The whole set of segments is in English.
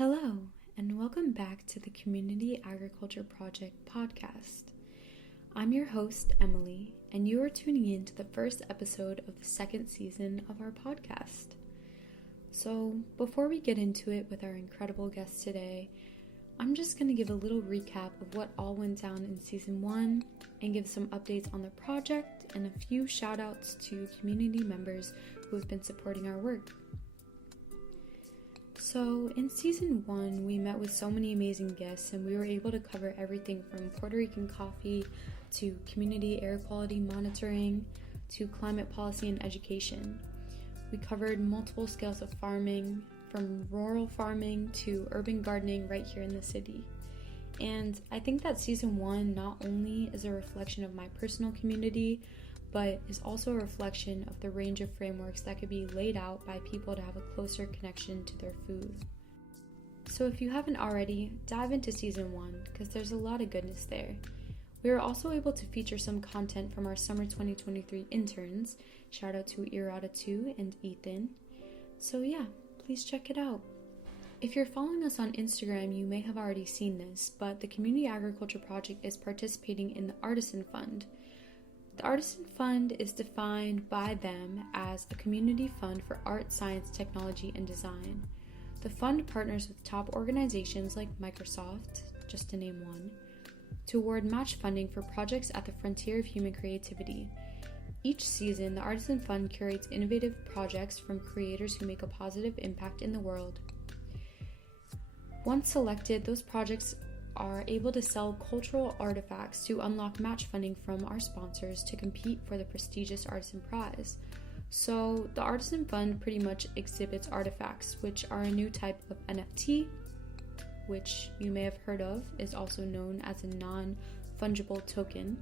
Hello, and welcome back to the Community Agriculture Project podcast. I'm your host, Emily, and you are tuning in to the first episode of the second season of our podcast. So, before we get into it with our incredible guest today, I'm just going to give a little recap of what all went down in season 1 and give some updates on the project and a few shout outs to community members who have been supporting our work. So, in season 1, we met with so many amazing guests and we were able to cover everything from Puerto Rican coffee to community air quality monitoring to climate policy and education. We covered multiple scales of farming, from rural farming to urban gardening right here in the city. And I think that season 1 not only is a reflection of my personal community, but is also a reflection of the range of frameworks that could be laid out by people to have a closer connection to their food. So if you haven't already, dive into season 1 because there's a lot of goodness there. We were also able to feature some content from our summer 2023 interns. Shout out to Irada2 and Ethan. So yeah, please check it out. If you're following us on Instagram, you may have already seen this, but the Community Agriculture Project is participating in the Artisan Fund. The Artisan Fund is defined by them as a community fund for art, science, technology, and design. The fund partners with top organizations like Microsoft, just to name one, to award match funding for projects at the frontier of human creativity. Each season, the Artisan Fund curates innovative projects from creators who make a positive impact in the world. Once selected, those projects are able to sell cultural artifacts to unlock match funding from our sponsors to compete for the prestigious Artisan Prize. So the Artisan Fund pretty much exhibits artifacts, which are a new type of NFT, which you may have heard of, is also known as a non-fungible token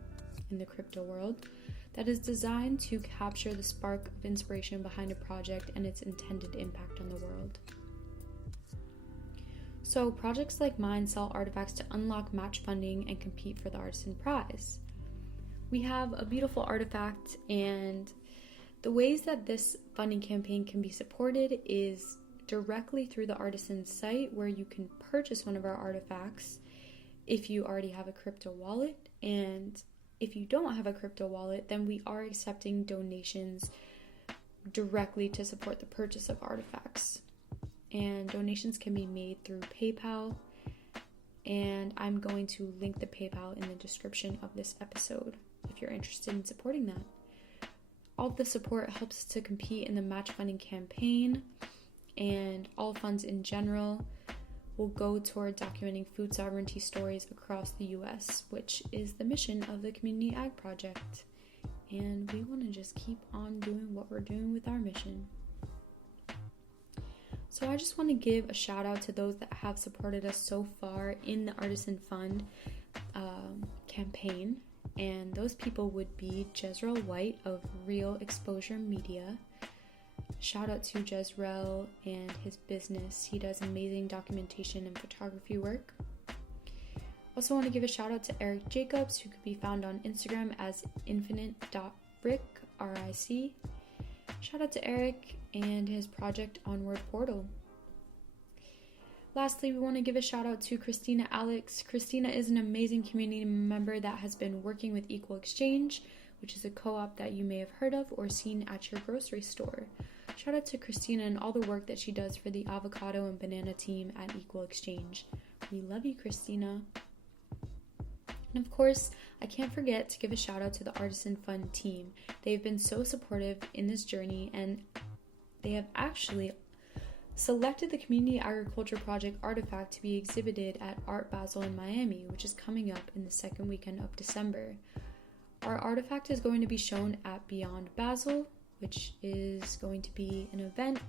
in the crypto world, that is designed to capture the spark of inspiration behind a project and its intended impact on the world. So projects like mine sell artifacts to unlock match funding and compete for the Artisan Prize. We have a beautiful artifact, and the ways that this funding campaign can be supported is directly through the Artisan site, where you can purchase one of our artifacts if you already have a crypto wallet, and if you don't have a crypto wallet, then we are accepting donations directly to support the purchase of artifacts. And donations can be made through PayPal, and I'm going to link the PayPal in the description of this episode if you're interested in supporting that. All of the support helps us to compete in the match funding campaign, and all funds in general will go toward documenting food sovereignty stories across the US, which is the mission of the Community Ag Project. And we want to just keep on doing what we're doing with our mission. So I just want to give a shout out to those that have supported us so far in the Artisan Fund campaign. And those people would be Jezreel White of Real Exposure Media. Shout out to Jezreel and his business. He does amazing documentation and photography work. Also want to give a shout out to Eric Jacobs, who could be found on Instagram as infinite.rick, R-I-C. Shout out to Eric and his project Onward Portal. Lastly, we want to give a shout out to Christina Alex. Christina is an amazing community member that has been working with Equal Exchange, which is a co-op that you may have heard of or seen at your grocery store. Shout out to Christina and all the work that she does for the avocado and banana team at Equal Exchange. We love you, Christina. And of course, I can't forget to give a shout out to the Artisan Fund team. They've been so supportive in this journey, and they have actually selected the Community Agriculture Project artifact to be exhibited at Art Basel in Miami, which is coming up in the second weekend of December. Our artifact is going to be shown at Beyond Basel, which is going to be an event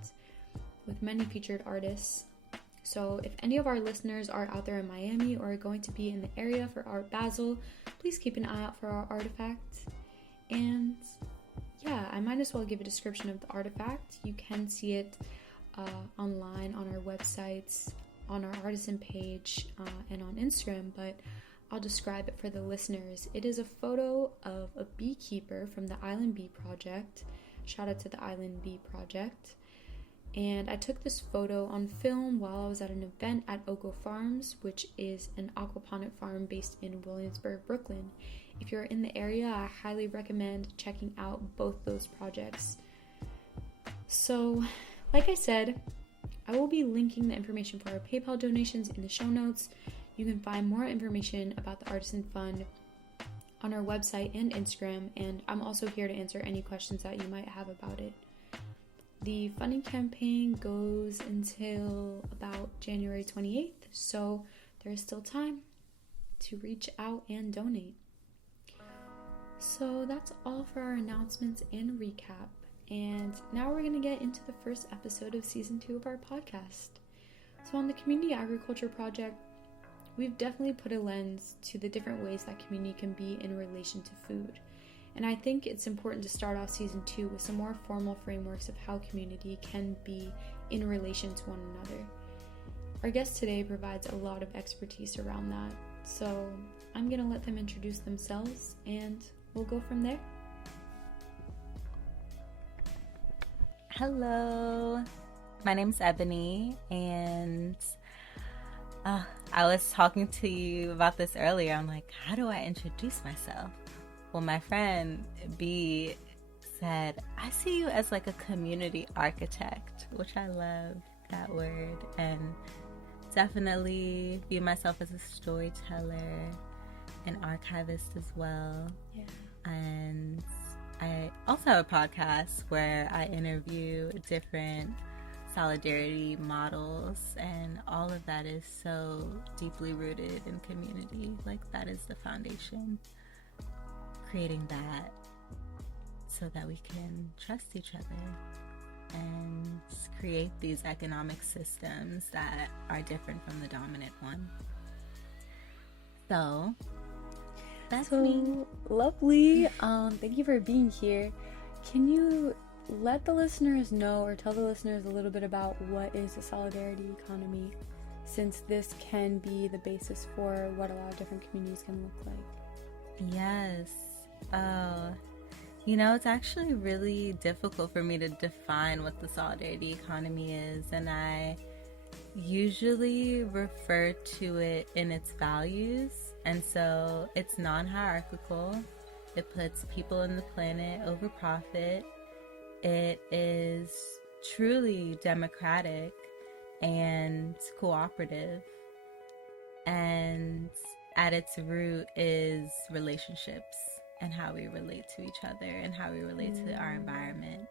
with many featured artists. So if any of our listeners are out there in Miami or are going to be in the area for Art Basel, please keep an eye out for our artifact. And yeah, I might as well give a description of the artifact. You can see it online on our websites, on our Artisan page, and on Instagram, but I'll describe it for the listeners. It is a photo of a beekeeper from the Island Bee Project. Shout out to the Island Bee Project. And I took this photo on film while I was at an event at Oko Farms, which is an aquaponic farm based in Williamsburg, Brooklyn. If you're in the area, I highly recommend checking out both those projects. So, like I said, I will be linking the information for our PayPal donations in the show notes. You can find more information about the Artisan Fund on our website and Instagram, and I'm also here to answer any questions that you might have about it. The funding campaign goes until about January 28th, so there's still time to reach out and donate. So that's all for our announcements and recap, and now we're going to get into the first episode of Season 2 of our podcast. So on the Community Agriculture Project, we've definitely put a lens to the different ways that community can be in relation to food. And I think it's important to start off Season 2 with some more formal frameworks of how community can be in relation to one another. Our guest today provides a lot of expertise around that, so I'm going to let them introduce themselves and we'll go from there. Hello, my name's Ebony, and I was talking to you about this earlier. I'm like, how do I introduce myself? Well, my friend B said, I see you as like a community architect, which I love that word, and definitely view myself as a storyteller, an archivist as well. Yeah. And I also have a podcast where I interview different solidarity models, and all of that is so deeply rooted in community. Like, that is the foundation. Creating that so that we can trust each other and create these economic systems that are different from the dominant one. So that's me. Lovely. Thank you for being here. Can you let the listeners know, or tell the listeners a little bit about what is the solidarity economy, since this can be the basis for what a lot of different communities can look like? Yes. Oh, it's actually really difficult for me to define what the solidarity economy is, and I usually refer to it in its values. And so it's non-hierarchical. It puts people and the planet over profit. It is truly democratic and cooperative. And at its root is relationships and how we relate to each other and how we relate to our environment.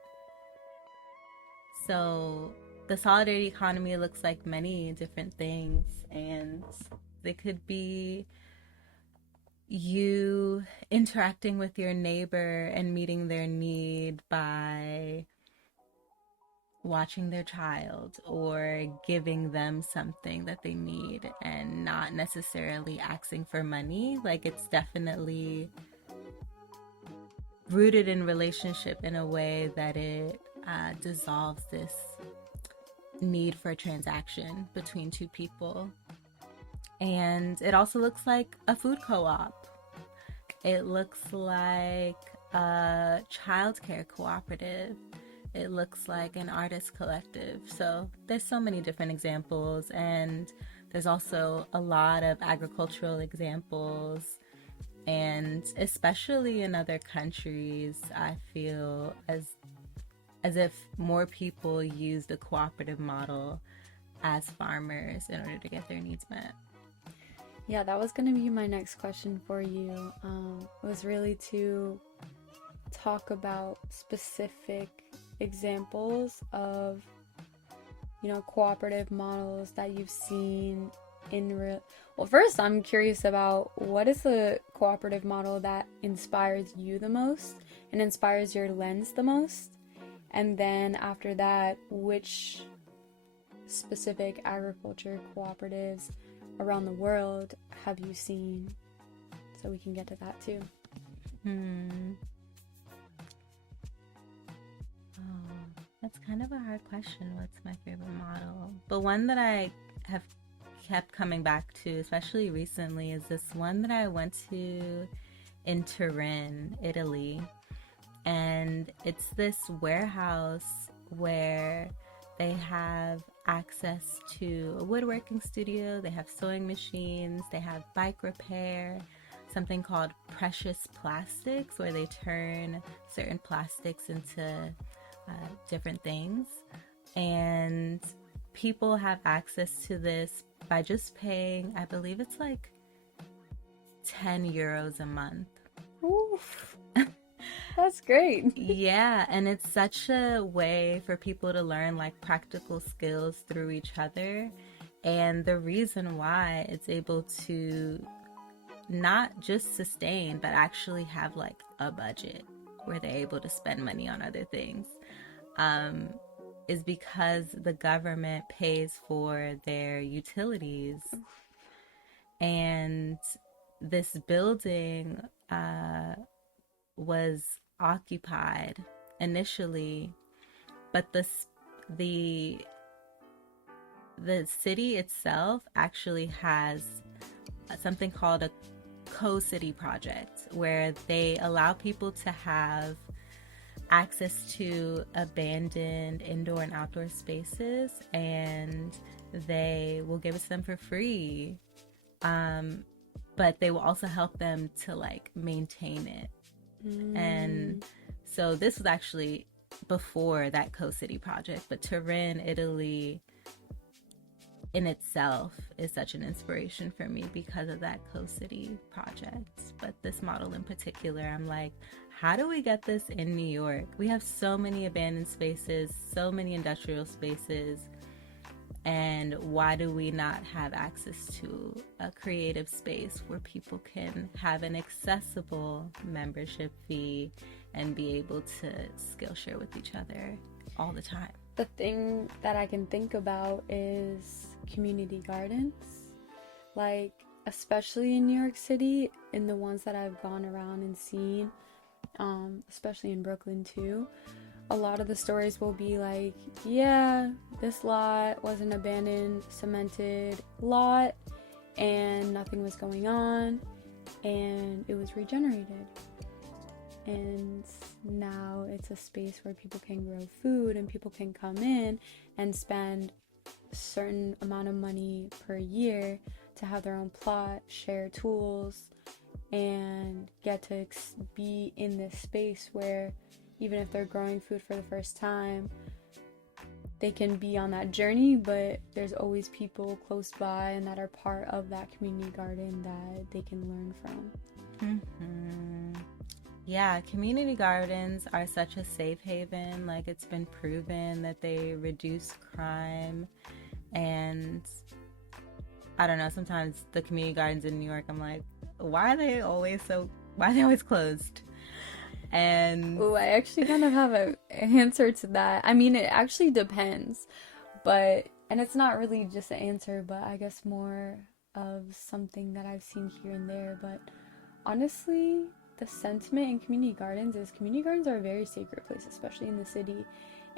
So the solidarity economy looks like many different things, and they could be you interacting with your neighbor and meeting their need by watching their child or giving them something that they need, and not necessarily asking for money. Like, it's definitely rooted in relationship in a way that it dissolves this need for a transaction between two people. And it also looks like a food co-op. It looks like a childcare cooperative. It looks like an artist collective. So there's so many different examples, and there's also a lot of agricultural examples. And especially in other countries, I feel as if more people use the cooperative model as farmers in order to get their needs met. Yeah, that was going to be my next question for you. Was really to talk about specific examples of, cooperative models that you've seen in real. Well, first, I'm curious about what is the cooperative model that inspires you the most and inspires your lens the most, and then after that, which specific agriculture cooperatives around the world have you seen, so we can get to that too. That's kind of a hard question. What's my favorite model? But one that I have kept coming back to, especially recently, is this one that I went to in Turin, Italy. And it's this warehouse where They have access to a woodworking studio, they have sewing machines, they have bike repair, something called precious plastics, where they turn certain plastics into different things. And people have access to this by just paying, I believe it's like 10 euros a month. Oof. That's great. Yeah, and it's such a way for people to learn like practical skills through each other. And the reason why it's able to not just sustain, but actually have like a budget where they're able to spend money on other things, is because the government pays for their utilities. And this building was occupied initially, but the city itself actually has something called a co-city project, where they allow people to have access to abandoned indoor and outdoor spaces, and they will give it to them for free, but they will also help them to like maintain it. And so this was actually before that co-city project, but Turin, Italy in itself is such an inspiration for me because of that co-city project. But this model in particular, I'm like, how do we get this in New York? We have so many abandoned spaces, so many industrial spaces, and why do we not have access to a creative space where people can have an accessible membership fee and be able to skill share with each other all the time? The thing that I can think about is community gardens. Like, especially in New York City, in the ones that I've gone around and seen, especially in Brooklyn too, a lot of the stories will be like, yeah, this lot was an abandoned, cemented lot, and nothing was going on, and it was regenerated. And now it's a space where people can grow food, and people can come in and spend a certain amount of money per year to have their own plot, share tools, and get to be in this space where even if they're growing food for the first time, they can be on that journey, but there's always people close by and that are part of that community garden that they can learn from. Yeah, community gardens are such a safe haven. Like, it's been proven that they reduce crime. And I don't know, sometimes the community gardens in New York, I'm like, why are they always closed? And I actually kind of have an answer to that. I mean, it actually depends, and it's not really just an answer, but I guess more of something that I've seen here and there. But honestly, the sentiment in community gardens is community gardens are a very sacred place, especially in the city.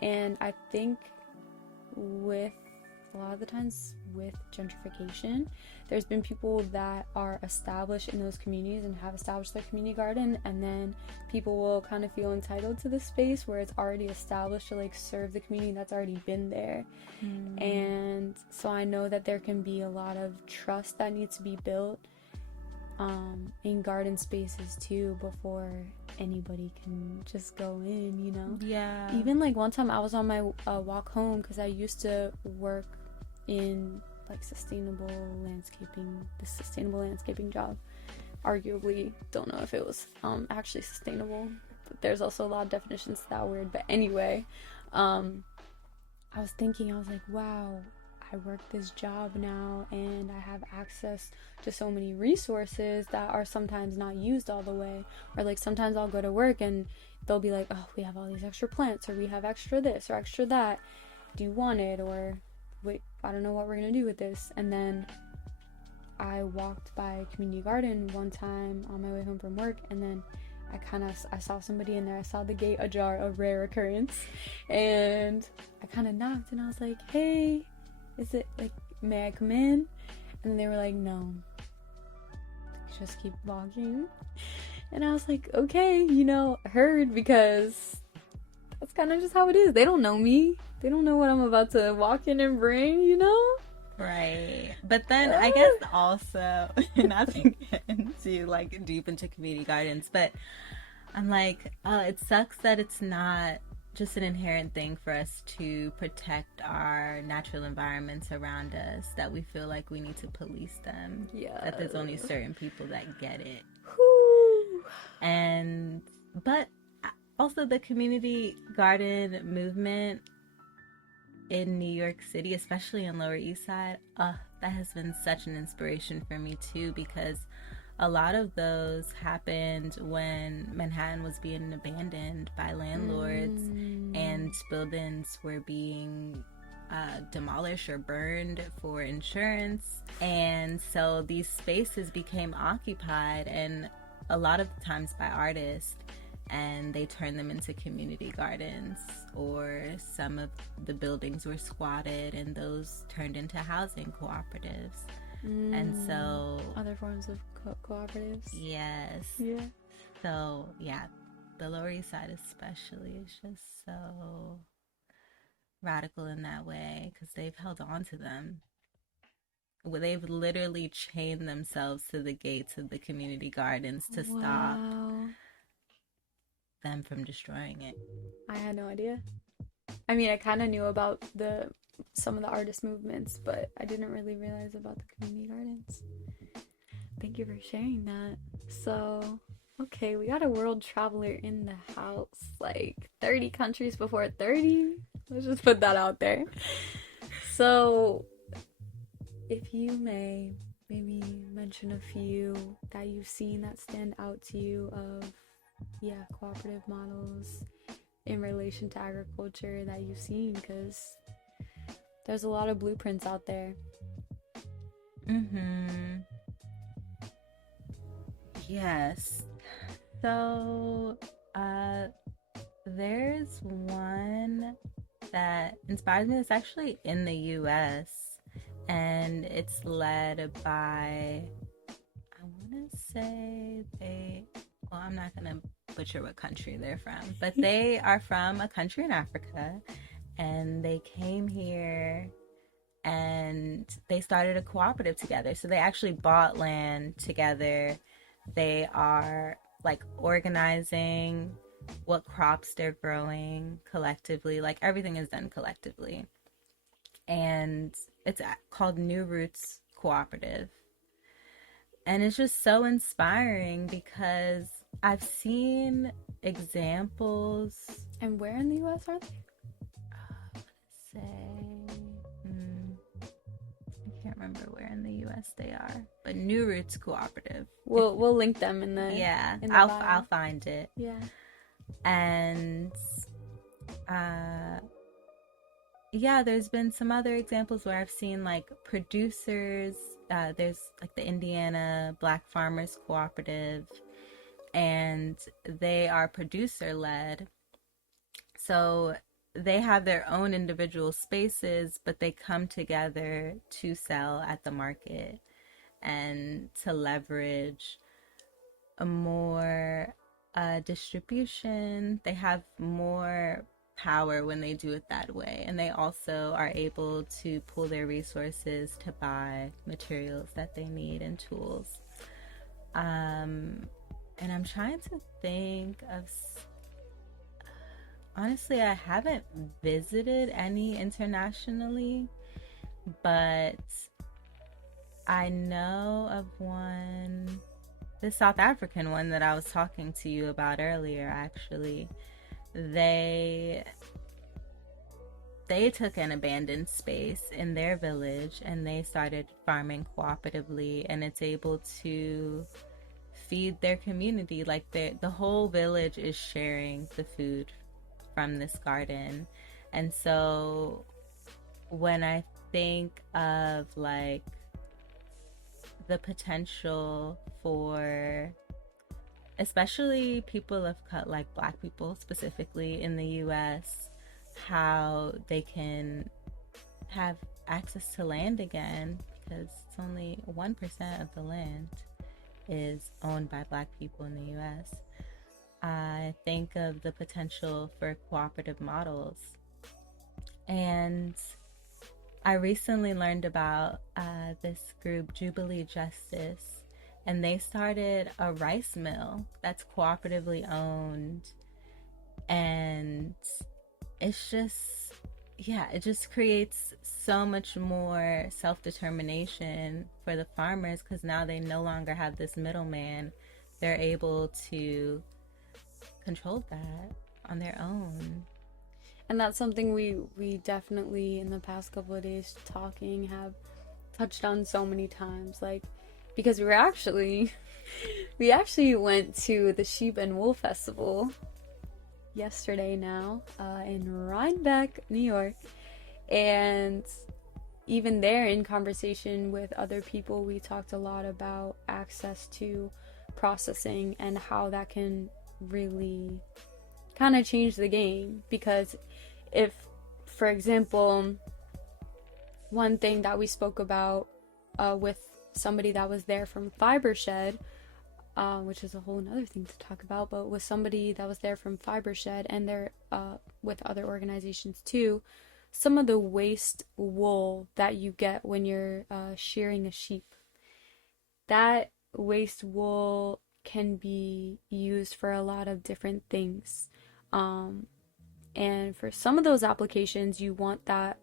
And I think with a lot of the times with gentrification, there's been people that are established in those communities and have established their community garden, and then people will kind of feel entitled to the space where it's already established to like serve the community that's already been there. And so I know that there can be a lot of trust that needs to be built in garden spaces too before anybody can just go in, you know? Yeah. Even like one time I was on my walk home, because I used to work in like sustainable landscaping job. Arguably, don't know if it was actually sustainable, but there's also a lot of definitions to that word. But anyway, I was like, wow, I work this job now and I have access to so many resources that are sometimes not used all the way. Or like sometimes I'll go to work and they'll be like, oh, we have all these extra plants, or we have extra this or extra that, do you want it? Or wait, I don't know what we're gonna do with this. And then I walked by a community garden one time on my way home from work, and then I saw somebody in there. I saw the gate ajar, a rare occurrence, and I kind of knocked and I was like, hey, is it like, may I come in? And they were like, no, just keep walking. And I was like, okay, heard, because that's kind of just how it is. They don't know me. They don't know what I'm about to walk in and bring, you know? Right. But then I guess also, not to get into like deep into community gardens, but I'm like, it sucks that it's not just an inherent thing for us to protect our natural environments around us, that we feel like we need to police them. Yeah. That there's only certain people that get it. Whew. And, but also the community garden movement in New York City, especially in Lower East Side, that has been such an inspiration for me too, because a lot of those happened when Manhattan was being abandoned by landlords and buildings were being demolished or burned for insurance. And so these spaces became occupied, and a lot of times by artists, and they turned them into community gardens, or some of the buildings were squatted and those turned into housing cooperatives. And so other forms of cooperatives. Yes. Yeah. So yeah, the Lower East Side especially is just so radical in that way, because they've held on to them. They've literally chained themselves to the gates of the community gardens to stop them from destroying it. I had no idea. I mean, I kind of knew about some of the artist movements, but I didn't really realize about the community gardens. Thank you for sharing that. So, okay, we got a world traveler in the house. Like 30 countries before 30. Let's just put that out there. So, if you may, maybe mention a few that you've seen that stand out to you of, cooperative models in relation to agriculture that you've seen, because there's a lot of blueprints out there. Yes. So there's one that inspires me. It's actually in the US, and it's led by, I want to say I'm not going to butcher what country they're from, but they are from a country in Africa, and they came here and they started a cooperative together. So they actually bought land together. They are like organizing what crops they're growing collectively. Like everything is done collectively. And it's called Roots Cooperative. And it's just so inspiring because I've seen examples. And where in the US are they? I can't remember where in the US they are, but Roots Cooperative. We'll link them in the I'll find it. Yeah. And there's been some other examples where I've seen like producers. There's like the Indiana Black Farmers Cooperative, and they are producer led. So they have their own individual spaces, but they come together to sell at the market and to leverage a more distribution. They have more power when they do it that way, and they also are able to pool their resources to buy materials that they need and tools. And I'm trying to think of, honestly, I haven't visited any internationally, but I know of one, the South African one that I was talking to you about earlier. Actually, they took an abandoned space in their village and they started farming cooperatively, and it's able to feed their community. Like the whole village is sharing the food from this garden. And so when I think of like the potential for especially people of color, like Black people specifically in the US, how they can have access to land again, because it's only 1% of the land is owned by Black people in the US. I think of the potential for cooperative models And I recently learned about this group, Jubilee Justice, and they started a rice mill that's cooperatively owned. And it's just, yeah, it just creates so much more self-determination for the farmers, because now they no longer have this middleman. They're able to control that on their own. And that's something we definitely in the past couple of days talking have touched on so many times, like, because we actually went to the Sheep and Wool Festival yesterday now, in Rhinebeck, New York. And even there, in conversation with other people, we talked a lot about access to processing and how that can really kind of change the game. Because if, for example, one thing that we spoke about with somebody that was there from Fibershed, which is a whole nother thing to talk about, but with somebody that was there from Fibershed, and they're with other organizations too, some of the waste wool that you get when you're shearing a sheep, that waste wool can be used for a lot of different things. And for some of those applications, you want that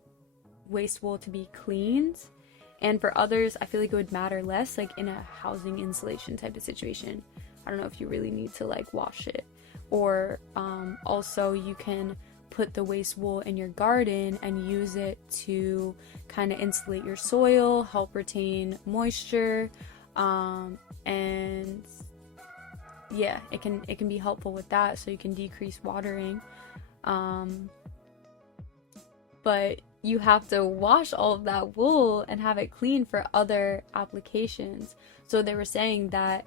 waste wool to be cleaned. And for others, I feel like it would matter less, like in a housing insulation type of situation. I don't know if you really need to like wash it. Or also you can put the waste wool in your garden and use it to kind of insulate your soil, help retain moisture, and yeah, it can be helpful with that, so you can decrease watering. But you have to wash all of that wool and have it clean for other applications. So they were saying that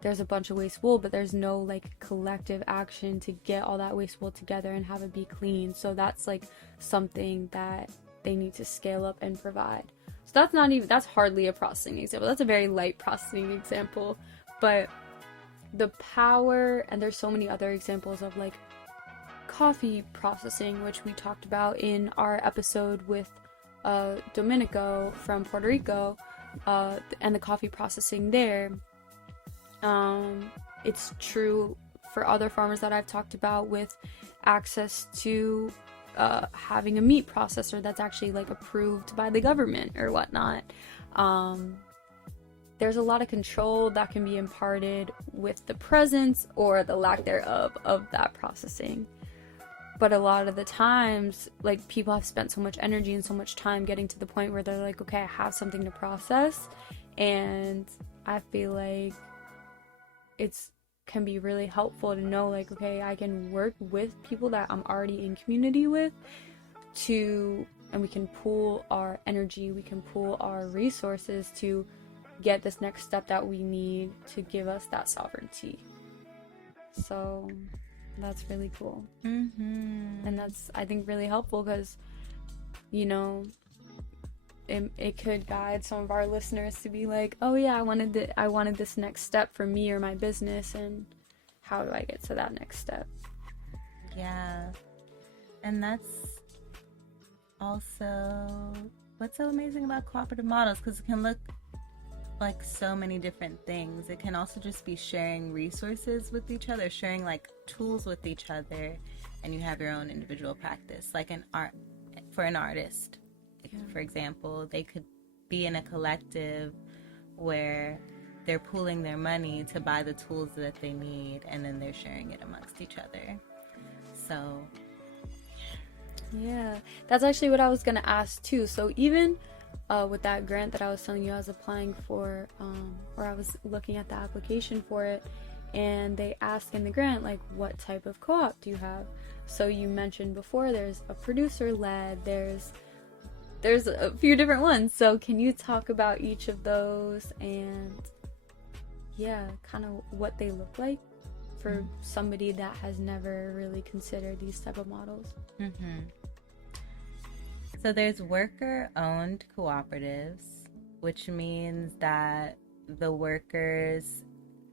there's a bunch of waste wool, but there's no like collective action to get all that waste wool together and have it be clean. So that's like something that they need to scale up and provide. So that's hardly a processing example. That's a very light processing example. But the power, and there's so many other examples of like coffee processing, which we talked about in our episode with Domenico from Puerto Rico, and the coffee processing there. It's true for other farmers that I've talked about with access to having a meat processor that's actually like approved by the government or whatnot. There's a lot of control that can be imparted with the presence or the lack thereof of that processing. But a lot of the times, like, people have spent so much energy and so much time getting to the point where they're like, okay, I have something to process. And I feel like can be really helpful to know, like, okay, I can work with people that I'm already in community with and we can pool our energy, we can pool our resources to get this next step that we need to give us that sovereignty. So that's really cool. And that's, I think, really helpful because, you know, it could guide some of our listeners to be like, oh yeah, I wanted this next step for me or my business, and how do I get to that next step? Yeah. And that's also what's so amazing about cooperative models, because it can look like so many different things. It can also just be sharing resources with each other, sharing like tools with each other, and you have your own individual practice. Like for an artist, for example, they could be in a collective where they're pooling their money to buy the tools that they need, and then they're sharing it amongst each other. So yeah, that's actually what I was gonna ask too. So even with that grant that I was telling you I was applying for, or I was looking at the application for it, and they ask in the grant, like, what type of co-op do you have? So you mentioned before there's a producer-led, there's a few different ones. So can you talk about each of those and kind of what they look like for somebody that has never really considered these type of models? So there's worker-owned cooperatives, which means that the workers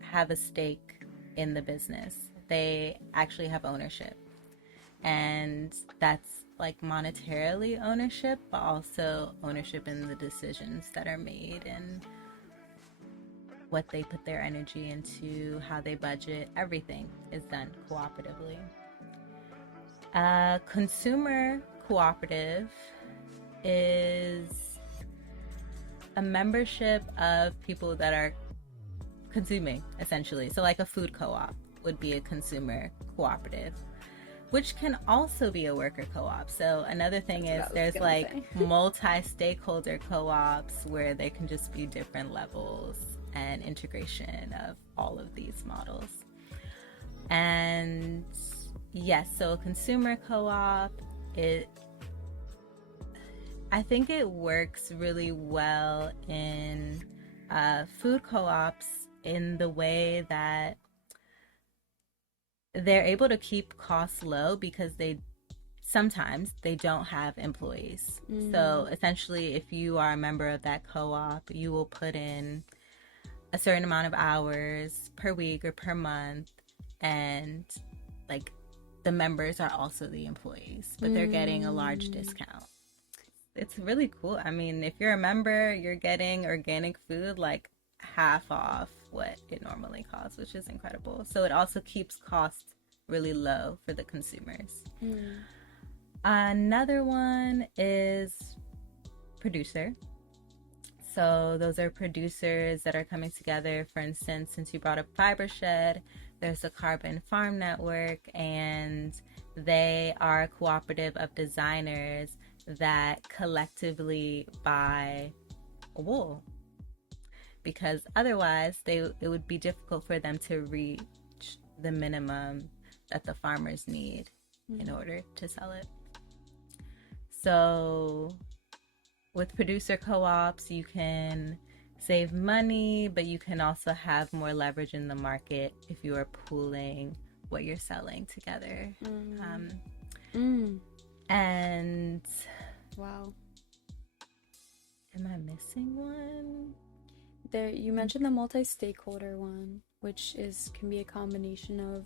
have a stake in the business. They actually have ownership. And that's like monetarily ownership, but also ownership in the decisions that are made and what they put their energy into, how they budget. Everything is done cooperatively. Consumer cooperative is a membership of people that are consuming, essentially. So like a food co-op would be a consumer cooperative, which can also be a worker co-op. So another thing is there's like multi-stakeholder co-ops where there can just be different levels and integration of all of these models. And yes, so a consumer co-op, I think it works really well in food co-ops in the way that they're able to keep costs low because sometimes they don't have employees. So essentially, if you are a member of that co-op, you will put in a certain amount of hours per week or per month, and like the members are also the employees, but they're getting a large discount. It's really cool. I mean, if you're a member, you're getting organic food like half off what it normally costs, which is incredible. So it also keeps costs really low for the consumers. Another one is producer. So those are producers that are coming together. For instance, since you brought up Fiber Shed, there's the Carbon Farm Network, and they are a cooperative of designers that collectively buy wool, because otherwise it would be difficult for them to reach the minimum that the farmers need in order to sell it. So with producer co-ops, you can save money, but you can also have more leverage in the market if you are pooling what you're selling together. And wow, am I missing one? There, you mentioned the multi-stakeholder one, which can be a combination of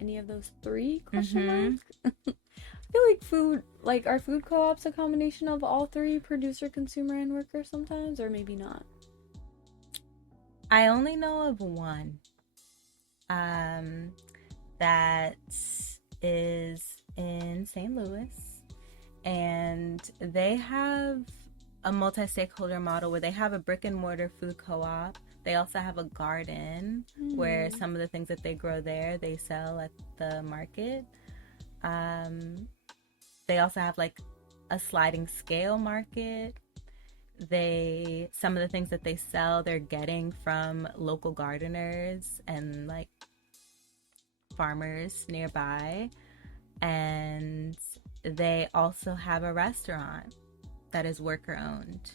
any of those three question marks. I feel like are food co-ops a combination of all three: producer, consumer, and worker sometimes, or maybe not? I only know of one that is in St. Louis, and they have a multi-stakeholder model where they have a brick and mortar food co-op. They also have a garden where some of the things that they grow there, they sell at the market. They also have like a sliding scale market. Some of the things that they sell, they're getting from local gardeners and like farmers nearby. And they also have a restaurant that is worker owned.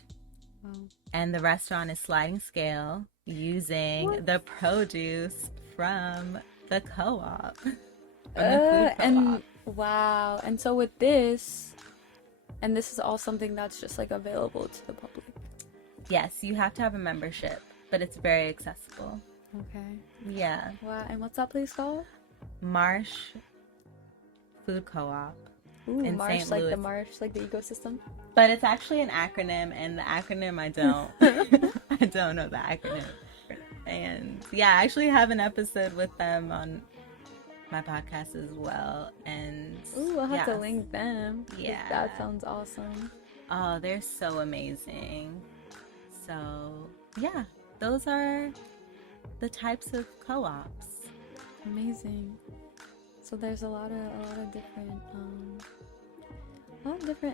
Wow. And the restaurant is sliding scale using the produce from the co-op. And wow. And so with this, and this is all something that's just like available to the public. Yes, you have to have a membership, but it's very accessible. Okay. Yeah. Wow. And what's that place called? Marsh Food Co-op. Ooh, in Marsh, St. like Louis. the marsh, like the ecosystem. But it's actually an acronym, and the acronym I don't I don't know the acronym. And yeah, I actually have an episode with them on my podcast as well. And ooh, I'll have to link them. Yeah, that sounds awesome. Oh, they're so amazing. So yeah, those are the types of co-ops. Amazing. So there's a lot of different.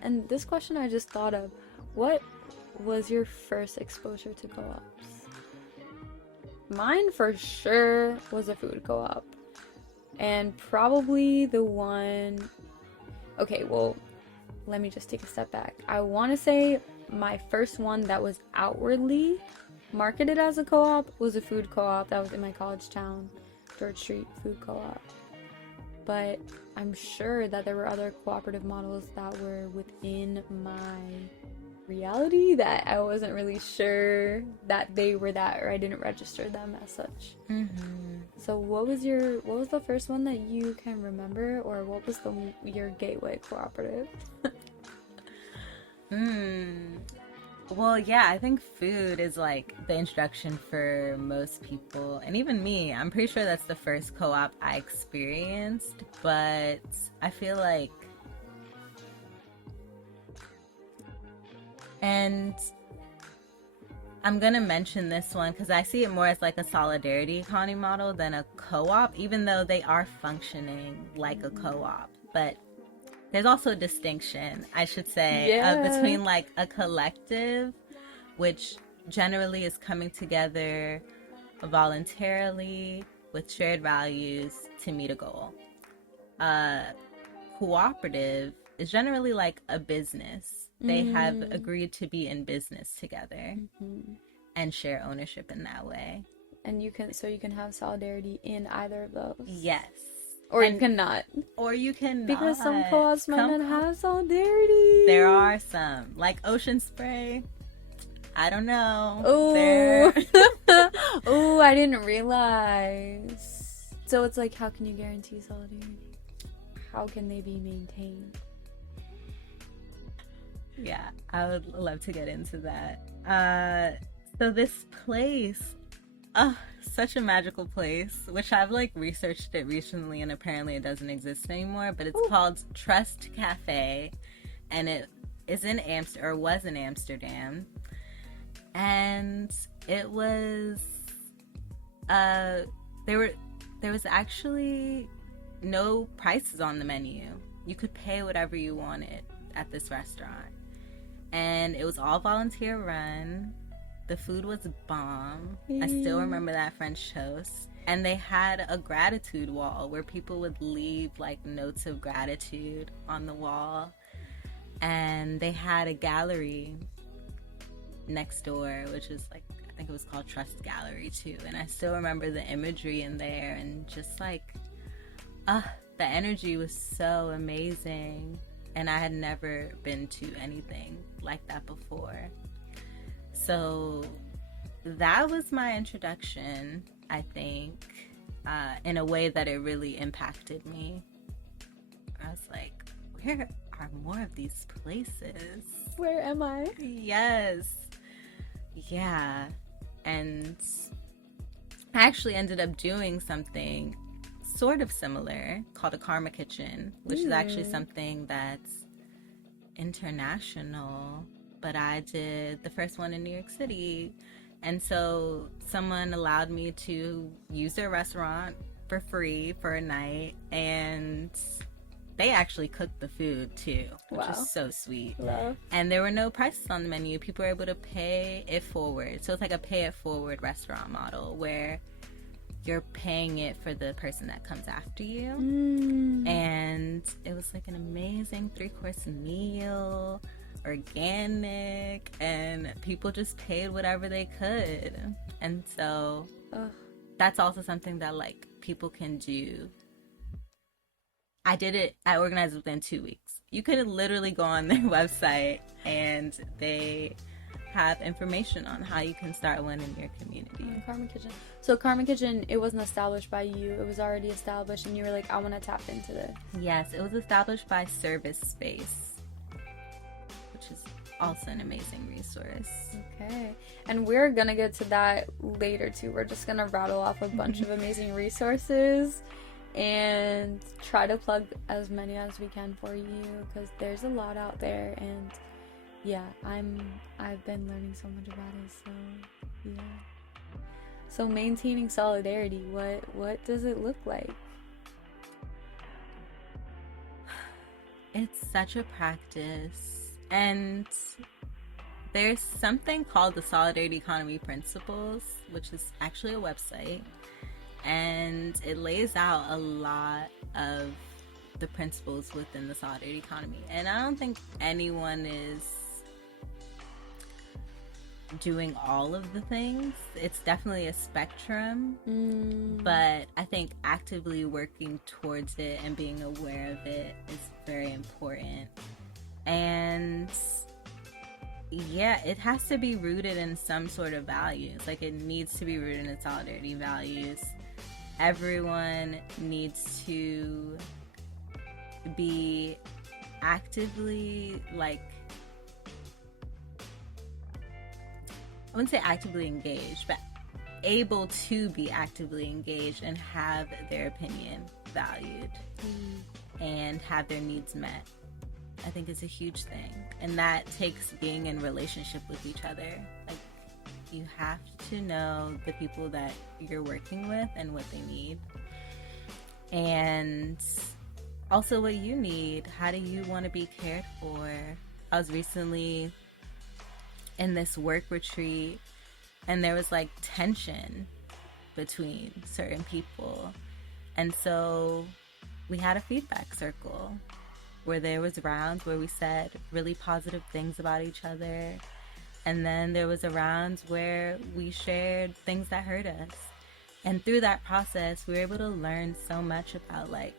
And this question I just thought of: what was your first exposure to co-ops? Mine for sure was a food co-op, and probably the one. Okay, well, let me just take a step back. I want to say my first one that was outwardly marketed as a co-op was a food co-op that was in my college town, George Street Food Co-op. But I'm sure that there were other cooperative models that were within my reality that I wasn't really sure that they were that, or I didn't register them as such. So what was the first one that you can remember, or what was your gateway cooperative? Well, yeah, I think food is like the introduction for most people, and even me. I'm pretty sure that's the first co-op I experienced, but I feel like, and I'm gonna mention this one because I see it more as like a solidarity economy model than a co-op, even though they are functioning like a co-op. But there's also a distinction, I should say, between like a collective, which generally is coming together voluntarily with shared values to meet a goal. Cooperative is generally like a business. They have agreed to be in business together and share ownership in that way. And you can have solidarity in either of those. Yes. Or you cannot. Or you cannot. Because some co-ops might not have solidarity. There are some. Like Ocean Spray. I don't know. Oh. Oh, I didn't realize. So it's like, how can you guarantee solidarity? How can they be maintained? Yeah, I would love to get into that. So this place, such a magical place, which I've like researched it recently, and apparently it doesn't exist anymore, but it's called Trust Cafe, and it is in was in Amsterdam, and it was there was actually no prices on the menu. You could pay whatever you wanted at this restaurant, and it was all volunteer run. The food was bomb. I still remember that French toast. And they had a gratitude wall where people would leave like notes of gratitude on the wall. And they had a gallery next door, which is like, I think it was called Trust Gallery too. And I still remember the imagery in there, and just like, the energy was so amazing. And I had never been to anything like that before. So that was my introduction, I think, in a way that it really impacted me. I was like, where are more of these places? Where am I? Yes. Yeah. And I actually ended up doing something sort of similar called a Karma Kitchen, which is actually something that's international. But I did the first one in New York City. And so someone allowed me to use their restaurant for free for a night. And they actually cooked the food too, which is so sweet. Wow. And there were no prices on the menu. People were able to pay it forward. So it's like a pay it forward restaurant model where you're paying it for the person that comes after you. And it was like an amazing 3-course meal, organic, and people just paid whatever they could. And so that's also something that like people can do. I organized it within 2 weeks. You could literally go on their website and they have information on how you can start one in your community. Karma Kitchen. So Karma Kitchen, it wasn't established by you. It was already established and you were like, I want to tap into this. Yes, it was established by Service Space, which is also an amazing resource. Okay. And we're going to get to that later too. We're just going to rattle off a bunch of amazing resources and try to plug as many as we can for you, because there's a lot out there. And yeah, I've been learning so much about it. So yeah. So maintaining solidarity, what does it look like? It's such a practice, and there's something called the Solidarity Economy Principles, which is actually a website, and it lays out a lot of the principles within the solidarity economy. And I don't think anyone is doing all of the things. It's definitely a spectrum, but I think actively working towards it and being aware of it is very important. And Yeah, it has to be rooted in some sort of values. Like, it needs to be rooted in solidarity values. Everyone needs to be actively, like, I wouldn't say actively engaged, but able to be actively engaged and have their opinion valued and have their needs met. I think is a huge thing. And that takes being in relationship with each other. Like, you have to know the people that you're working with and what they need. And also what you need. How do you want to be cared for? I was recently in this work retreat, and there was like tension between certain people. And so we had a feedback circle where there was rounds where we said really positive things about each other. And then there was a rounds where we shared things that hurt us. And through that process, we were able to learn so much about, like,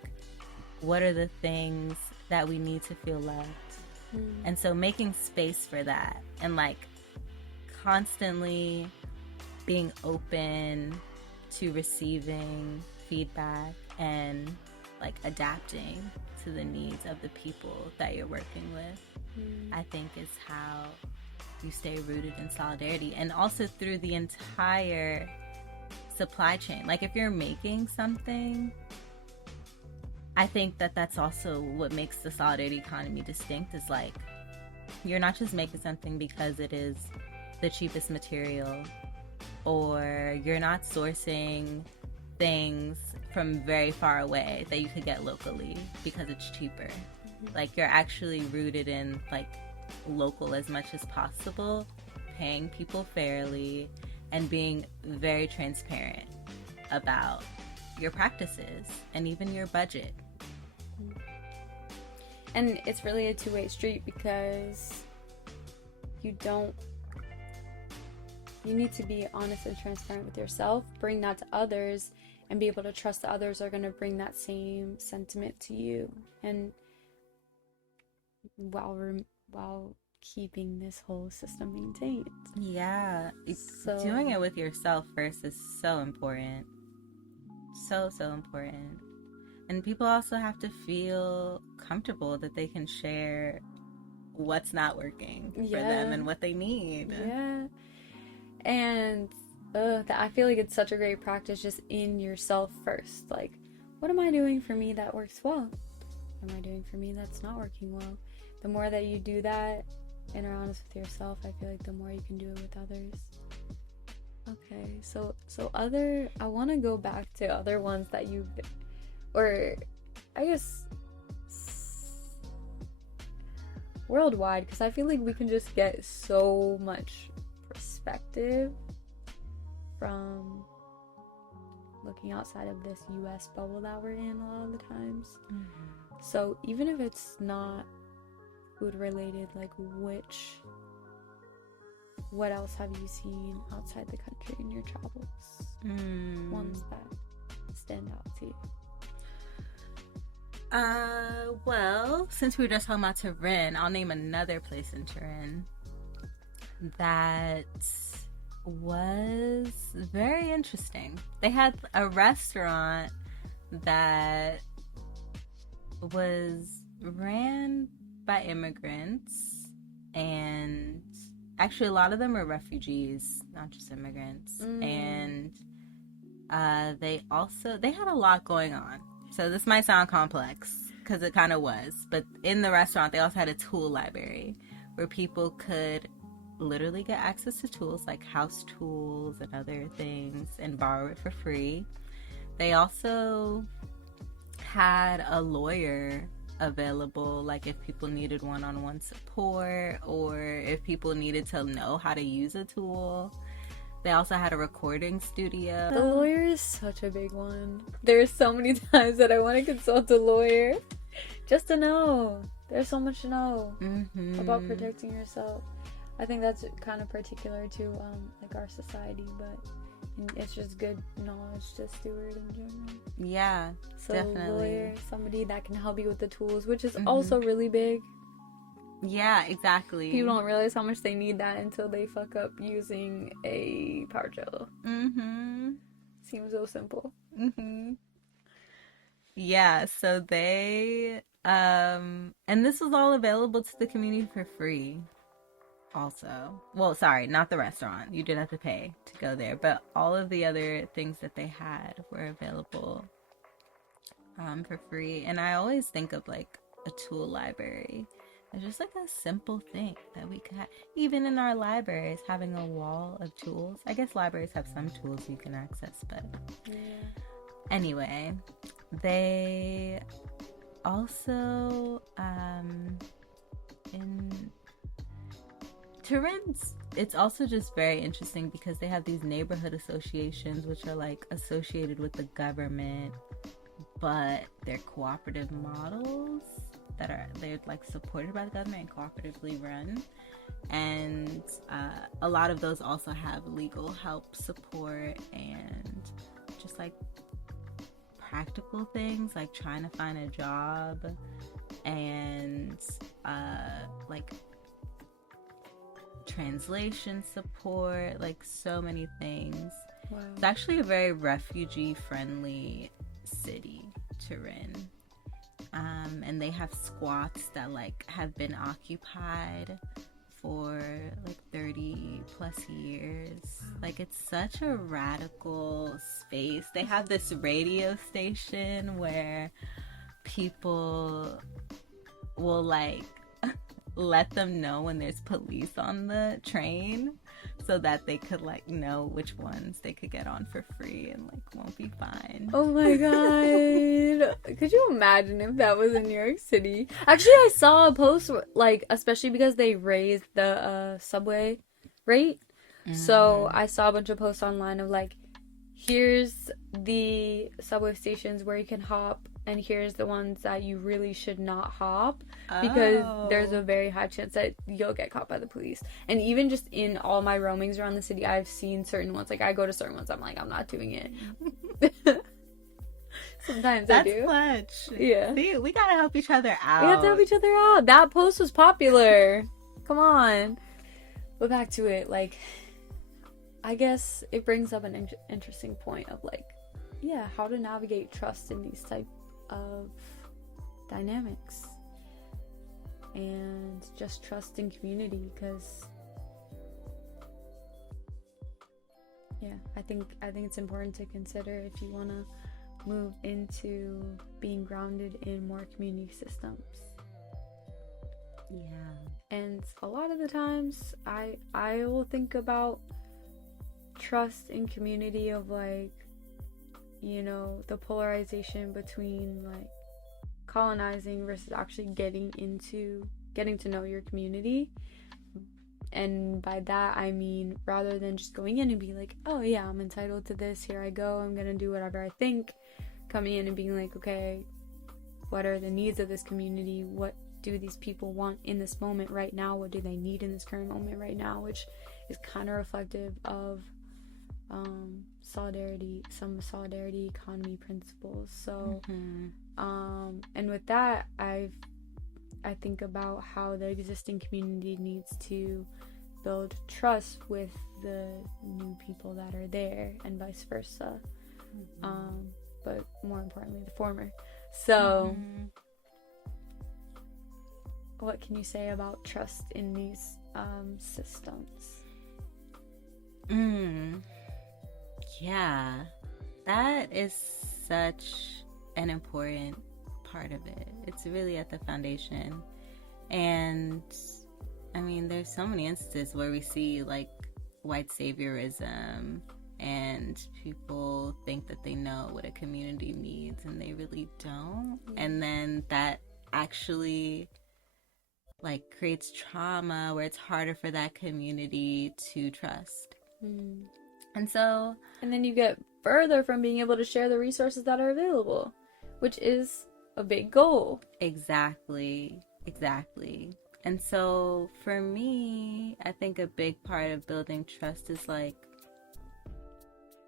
what are the things that we need to feel loved. And so making space for that and, like, constantly being open to receiving feedback and, like, adapting to the needs of the people that you're working with, I think is how you stay rooted in solidarity. And also through the entire supply chain. Like, if you're making something, I think that that's also what makes the solidarity economy distinct, is like, you're not just making something because it is the cheapest material, or you're not sourcing things from very far away that you could get locally because it's cheaper. Like, you're actually rooted in, like, local as much as possible, paying people fairly, and being very transparent about your practices and even your budget. And it's really a two-way street, because you need to be honest and transparent with yourself, bring that to others, and be able to trust that others are going to bring that same sentiment to you, and while keeping this whole system maintained. Yeah, So doing it with yourself first is so important. So important. And people also have to feel comfortable that they can share what's not working for them and what they need. Yeah. And I feel like it's such a great practice, just in yourself first. Like, what am I doing for me that works well? What am I doing for me that's not working well? The more that you do that and are honest with yourself, I feel like the more you can do it with others. Okay, so I want to go back to other ones that you've, or I guess worldwide, because I feel like we can just get so much perspective from looking outside of this US bubble that we're in a lot of the times. So even if it's not food related, like, what else have you seen outside the country in your travels? Ones that stand out to you? Well, since we were just talking about Turin, I'll name another place in Turin that was very interesting. They had a restaurant that was ran by immigrants, and actually a lot of them are refugees, not just immigrants. And they had a lot going on. So this might sound complex, because it kind of was, but in the restaurant they also had a tool library where people could literally get access to tools like house tools and other things and borrow it for free. They also had a lawyer available, like if people needed one-on-one support or if people needed to know how to use a tool. They also had a recording studio. The lawyer is such a big one. There's so many times that I want to consult a lawyer just to know. There's so much to know about protecting yourself. I think that's kind of particular to like our society, but it's just good knowledge to steward in general. Yeah, so definitely. Lawyer, somebody that can help you with the tools, which is also really big. Yeah, exactly. People don't realize how much they need that until they fuck up using a power gel. Mm-hmm. Seems so simple. Mm-hmm. Yeah, so they and this was all available to the community for free also. Well, sorry, not the restaurant. You did have to pay to go there, but all of the other things that they had were available for free. And I always think of like a tool library as just like a simple thing that we could have, even in our libraries, having a wall of tools. I guess libraries have some tools you can access, but Yeah. anyway, they also in Turin's, it's also just very interesting because they have these neighborhood associations which are like associated with the government, but they're cooperative models they're like supported by the government and cooperatively run. And a lot of those also have legal help support and just like practical things like trying to find a job and like translation support, like so many things. Wow. It's actually a very refugee friendly city, Turin. And they have squats that like have been occupied for like 30 plus years. Like it's such a radical space. They have this radio station where people will like let them know when there's police on the train so that they could like know which ones they could get on for free and like won't be fined. Oh my god. Could you imagine if that was in New York City? Actually, I saw a post like, especially because they raised the subway rate. So I saw a bunch of posts online of like, here's the subway stations where you can hop, and here's the ones that you really should not hop because there's a very high chance that you'll get caught by the police. And even just in all my roamings around the city, I've seen certain ones. Like I go to certain ones, I'm like, I'm not doing it. Sometimes I do. That's clutch. Yeah. See, we gotta help each other out. We have to help each other out. That post was popular. Come on. But back to it, like, I guess it brings up an interesting point of like, yeah, how to navigate trust in these type of dynamics and just trust in community, because yeah, I think it's important to consider if you want to move into being grounded in more community systems. Yeah. And a lot of the times I will think about trust in community of like, you know, the polarization between like colonizing versus actually getting to know your community. And by that I mean, rather than just going in and being like, oh yeah, I'm entitled to this, here I go, I'm gonna do whatever I think, coming in and being like, okay, what are the needs of this community, what do these people want in this moment right now, what do they need in this current moment right now, which is kind of reflective of some solidarity economy principles. So and with that, I think about how the existing community needs to build trust with the new people that are there and vice versa. But more importantly, the former. So what can you say about trust in these systems? Yeah, that is such an important part of it. It's really at the foundation. And I mean, there's so many instances where we see like white saviorism and people think that they know what a community needs and they really don't. And then that actually like creates trauma where it's harder for that community to trust. And so, and then you get further from being able to share the resources that are available, which is a big goal. Exactly. And so for me, I think a big part of building trust is like,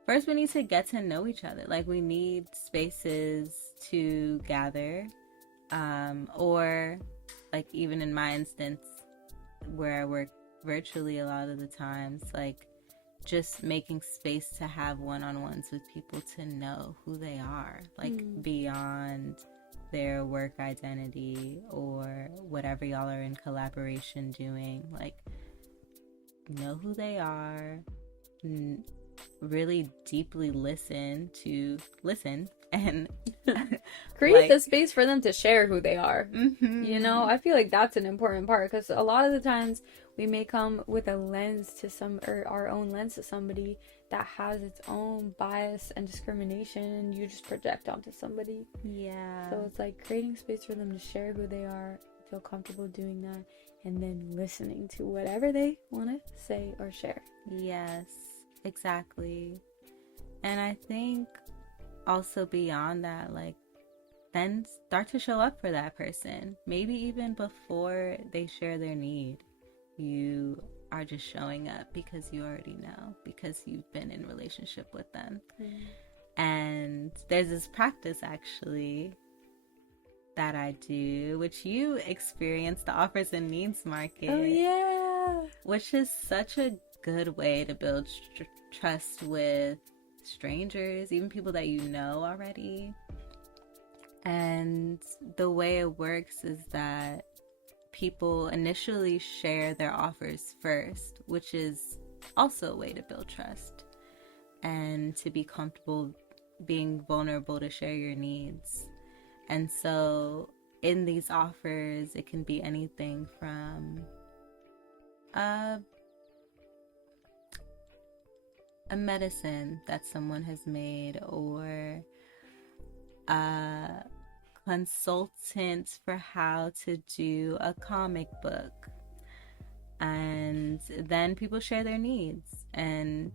first we need to get to know each other. Like we need spaces to gather, or like even in my instance where I work virtually a lot of the times, like just making space to have one-on-ones with people to know who they are, like beyond their work identity or whatever y'all are in collaboration doing. Like, know who they are, really deeply listen and create like, the space for them to share who they are. mm-hmm. I feel like that's an important part, because a lot of the times we may come with a lens to our own lens to somebody that has its own bias and discrimination, and you just project onto somebody. Yeah. So it's like creating space for them to share who they are, feel comfortable doing that, and then listening to whatever they want to say or share. Yes, exactly. And I think also beyond that, like, then start to show up for that person. Maybe even before they share their need, you are just showing up because you already know, because you've been in relationship with them. And there's this practice actually that I do, which you experience, the offers and needs market. Oh yeah. Which is such a good way to build trust with strangers, even people that you know already. And the way it works is that people initially share their offers first, which is also a way to build trust and to be comfortable being vulnerable to share your needs. And so in these offers, it can be anything from a medicine that someone has made, or a consultant for how to do a comic book. And then people share their needs, and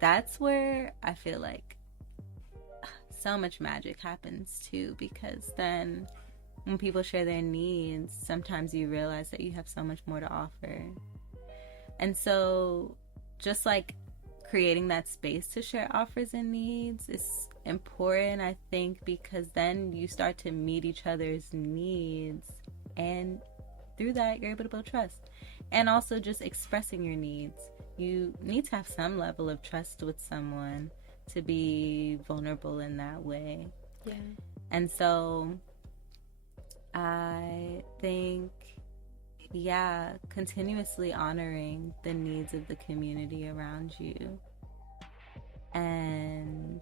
that's where I feel like so much magic happens too, because then when people share their needs, sometimes you realize that you have so much more to offer. And so just like creating that space to share offers and needs is important, I think, because then you start to meet each other's needs, and through that you're able to build trust. And also just expressing your needs. You need to have some level of trust with someone to be vulnerable in that way. Yeah. And so I think, yeah, continuously honoring the needs of the community around you. And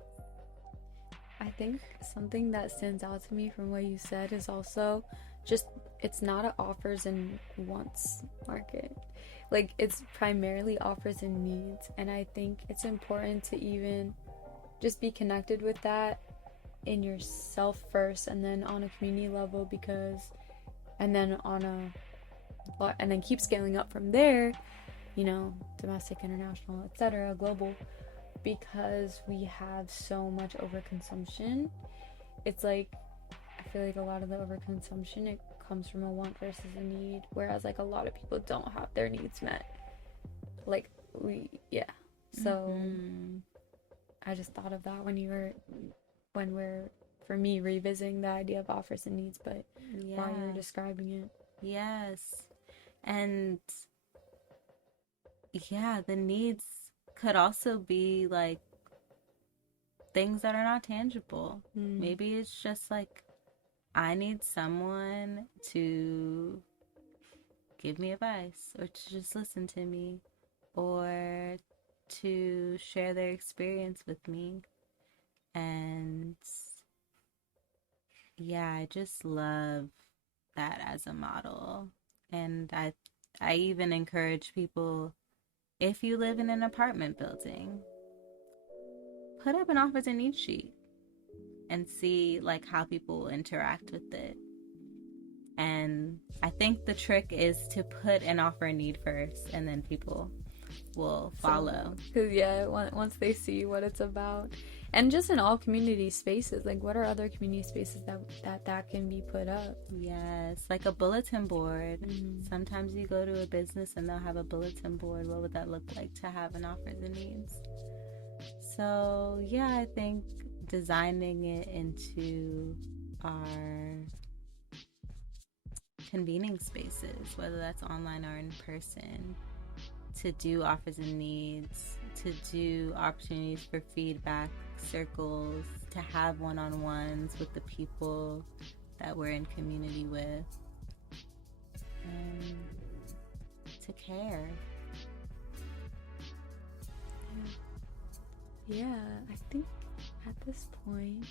I think something that stands out to me from what you said is also just, it's not an offers and wants market. Like, it's primarily offers and needs. And I think it's important to even just be connected with that in yourself first, and then on a community level, because, and then keep scaling up from there, domestic, international, etc., global, because we have so much overconsumption. It's like, I feel like a lot of the overconsumption, it comes from a want versus a need, whereas like a lot of people don't have their needs met. Like so I just thought of that when we're, for me, revisiting the idea of offers and needs, but while you're describing it. Yes. And yeah, the needs could also be like things that are not tangible. Maybe it's just like, I need someone to give me advice, or to just listen to me, or to share their experience with me. And yeah, I just love that as a model. And I even encourage people, if you live in an apartment building, put up an offers and needs sheet and see like how people interact with it. And I think the trick is to put an offer and need first, and then people will follow. Because once they see what it's about, and just in all community spaces, like what are other community spaces that can be put up? Yes, like a bulletin board. Sometimes you go to a business and they'll have a bulletin board. What would that look like to have an offers and needs? So yeah, I think designing it into our convening spaces, whether that's online or in person, to do offers and needs, to do opportunities for feedback circles, to have one-on-ones with the people that we're in community with, and to care. Yeah, I think at this point,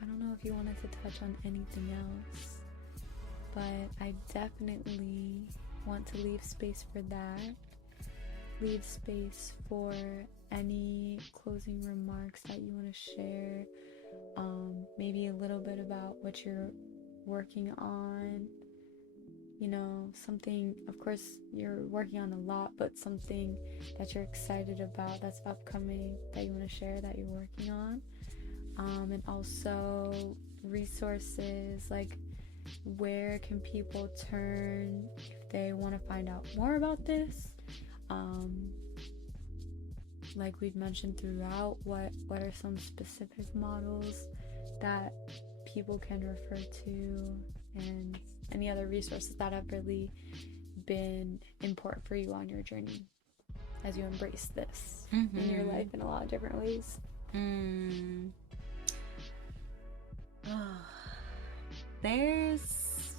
I don't know if you wanted to touch on anything else, but I definitely want to leave space for that. Leave space for any closing remarks that you want to share. Maybe a little bit about what you're working on. You know, something, of course, you're working on a lot, but something that you're excited about that's upcoming that you want to share that you're working on. And also resources, like where can people turn if they want to find out more about this? Like we've mentioned throughout, what are some specific models that people can refer to, and any other resources that have really been important for you on your journey as you embrace this in your life in a lot of different ways. There's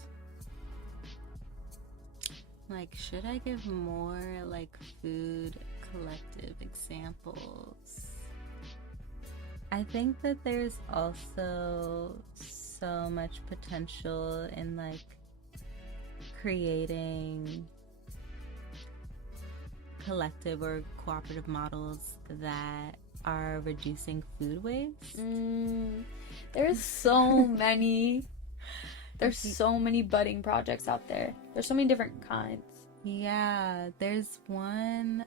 like, should I give more like food collective examples? I think that there's also so much potential in like creating collective or cooperative models that are reducing food waste. There's so many. There's so many budding projects out there. There's so many different kinds. Yeah, there's one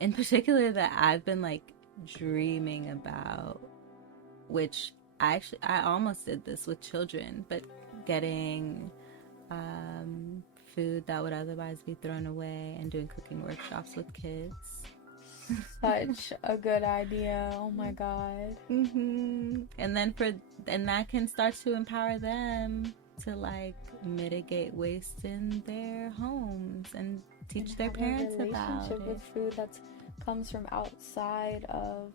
in particular that I've been like dreaming about, which I almost did this with children, but getting food that would otherwise be thrown away and doing cooking workshops with kids. Such a good idea. Oh my god. And then that can start to empower them to like mitigate waste in their homes and teach their parents about it. With food that comes from outside of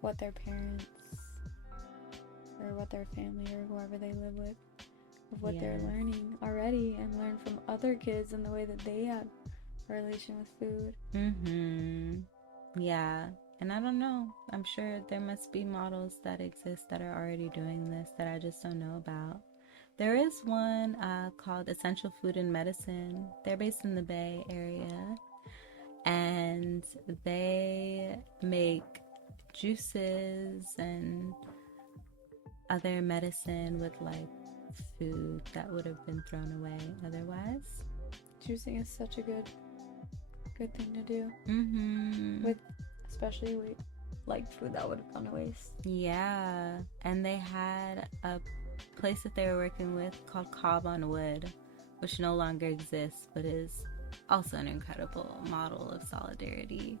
what their parents or what their family or whoever they live with, of what they're learning already, and learn from other kids and the way that they have a relation with food. Yeah, and I don't know, I'm sure there must be models that exist that are already doing this that I just don't know about. There is one called Essential Food and Medicine. They're based in the Bay Area, and they make juices and other medicine with like food that would have been thrown away otherwise. Juicing is such a good thing to do. With especially like food that would have gone to waste. Yeah, and they had a place that they were working with called Cob on Wood, which no longer exists, but is also an incredible model of solidarity.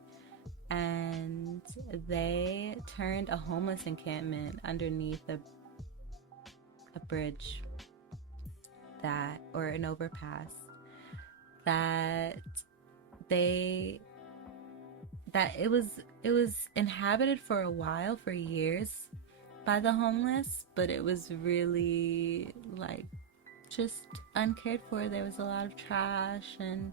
And they turned a homeless encampment underneath a bridge or an overpass that it was inhabited for a while, for years, by the homeless, but it was really like just uncared for. There was a lot of trash, and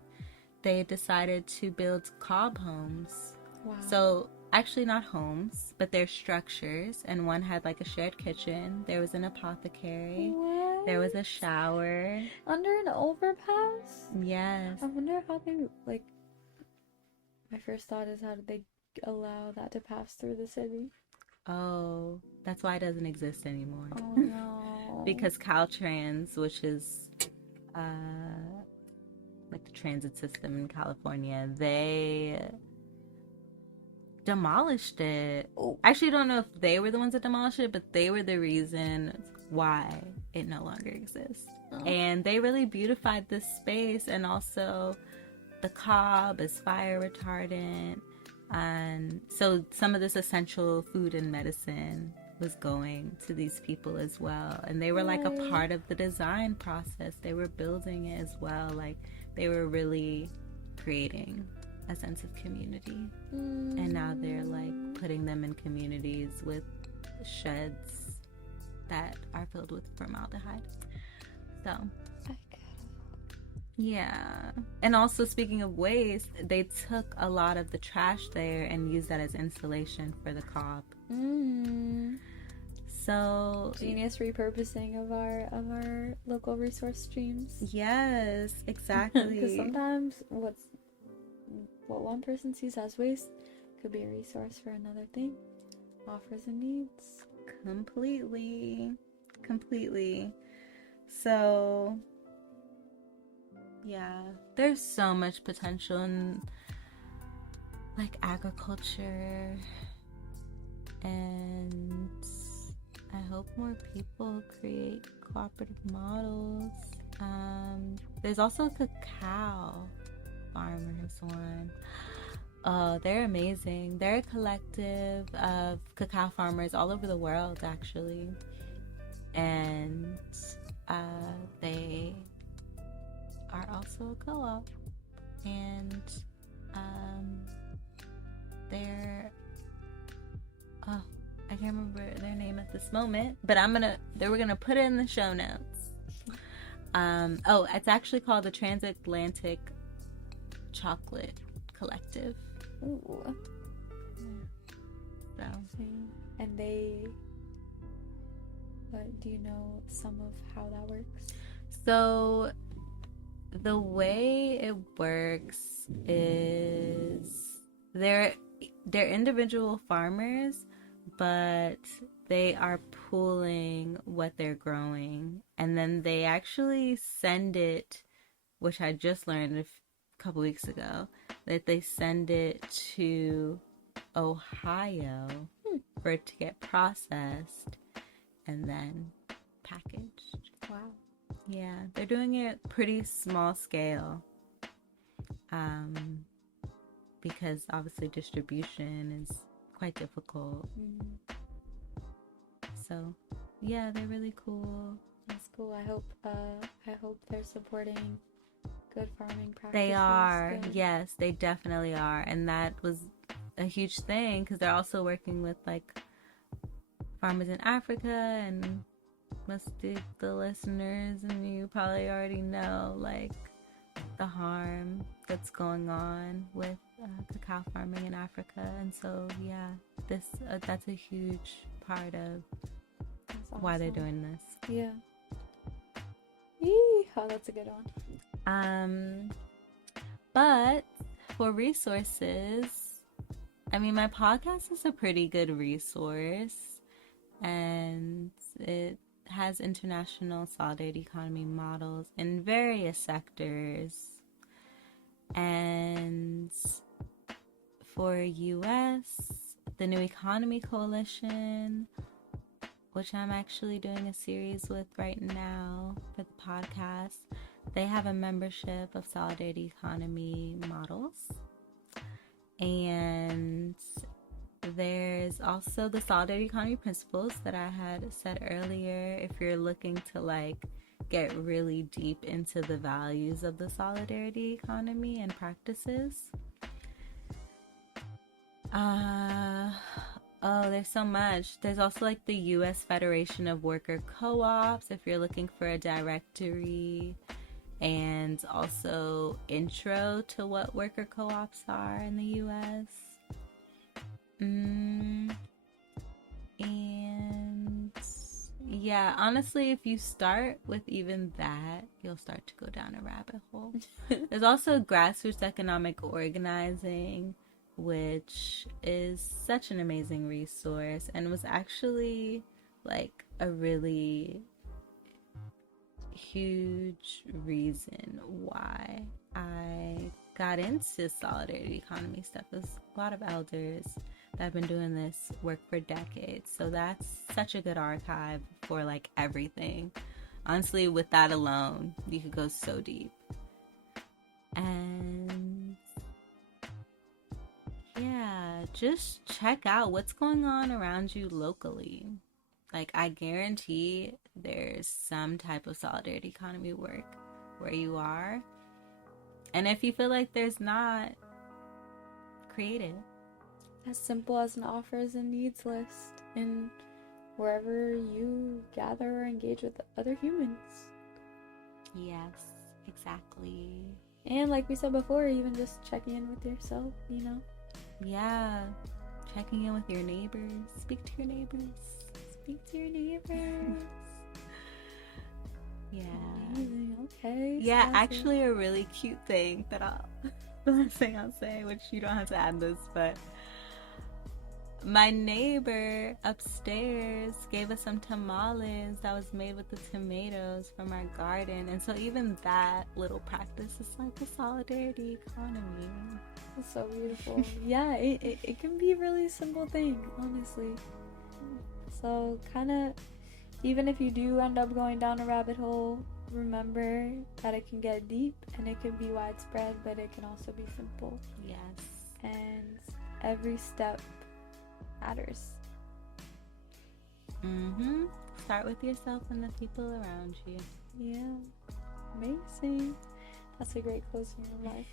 they decided to build cob homes. Wow. So actually not homes, but they're structures, and one had like a shared kitchen. There was an apothecary. What? There was a shower. Under an overpass? Yes. I wonder how they, like, my first thought is, how did they allow that to pass through the city? Oh, that's why it doesn't exist anymore. Oh no. Because Caltrans, which is like the transit system in California, they demolished it. Oh. I actually don't know if they were the ones that demolished it, but they were the reason why it no longer exists. Oh. And they really beautified this space, and also the cob is fire retardant. And so some of this essential food and medicine was going to these people as well. And they were like a part of the design process. They were building it as well. Like, they were really creating a sense of community. And now they're like putting them in communities with sheds that are filled with formaldehyde. So yeah. And also, speaking of waste, they took a lot of the trash there and used that as insulation for the COP. So genius repurposing of our local resource streams. Yes, exactly. Because sometimes what one person sees as waste could be a resource for another thing. Offers and needs. Completely. So yeah, there's so much potential in like agriculture, and I hope more people create cooperative models. There's also cacao farmers one. Oh, they're amazing. They're a collective of cacao farmers all over the world, actually. And they are also a co-op. And they're... Oh, I can't remember their name at this moment. But we're gonna put it in the show notes. It's actually called the Transatlantic Chocolate Collective. Ooh. So. And do you know some of how that works? So the way it works is they're individual farmers, but they are pooling what they're growing, and then they actually send it, which I just learned a couple weeks ago, that they send it to Ohio for it to get processed and then packaged. Wow. Yeah, they're doing it pretty small scale, because obviously distribution is quite difficult. So yeah, they're really cool. That's cool. I hope they're supporting good farming practices. They are. Good. Yes, they definitely are. And that was a huge thing because they're also working with like farmers in Africa, and most of the listeners and you probably already know like the harm that's going on with cacao farming in Africa. And so yeah, that's a huge part of why they're doing this. Yeah. Oh, that's a good one. But for resources, I mean, my podcast is a pretty good resource, and it has international solidarity economy models in various sectors. And for US, the New Economy Coalition, which I'm actually doing a series with right now for the podcast, they have a membership of solidarity economy models. And there's also the solidarity economy principles that I had said earlier. If you're looking to like get really deep into the values of the solidarity economy and practices. There's so much. There's also like the U.S. Federation of Worker Co-ops if you're looking for a directory, and also intro to what worker co-ops are in the U.S. And yeah, honestly, if you start with even that, you'll start to go down a rabbit hole. There's also grassroots economic organizing, which is such an amazing resource and was actually like a really huge reason why I got into solidarity economy stuff. There's a lot of elders that have been doing this work for decades, so that's such a good archive for like everything. Honestly, with that alone, you could go so deep. And yeah, just check out what's going on around you locally. Like, I guarantee there's some type of solidarity economy work where you are. And if you feel like there's not, create it. As simple as an offers and needs list in wherever you gather or engage with other humans. Yes, exactly. And like we said before, even just checking in with yourself, you know? Yeah, checking in with your neighbors. Speak to your neighbors. Speak to your neighbors. Yeah. Amazing. Okay. Yeah, so actually a really cute thing that the last thing I'll say, which you don't have to add this, but my neighbor upstairs gave us some tamales that was made with the tomatoes from our garden. And so even that little practice is like a solidarity economy. It's so beautiful. Yeah, it can be a really simple thing, honestly. So kind of, even if you do end up going down a rabbit hole, remember that it can get deep and it can be widespread, but it can also be simple. Yes. And every step matters. Start with yourself and the people around you. Yeah. Amazing. That's a great closing remark.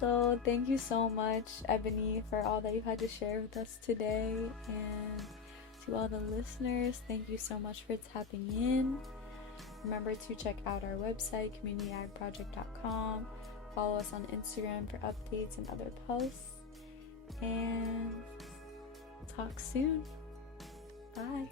So thank you so much, Ebony, for all that you've had to share with us today. And to all the listeners, thank you so much for tapping in. Remember to check out our website, communityagproject.com. Follow us on Instagram for updates and other posts. And talk soon. Bye.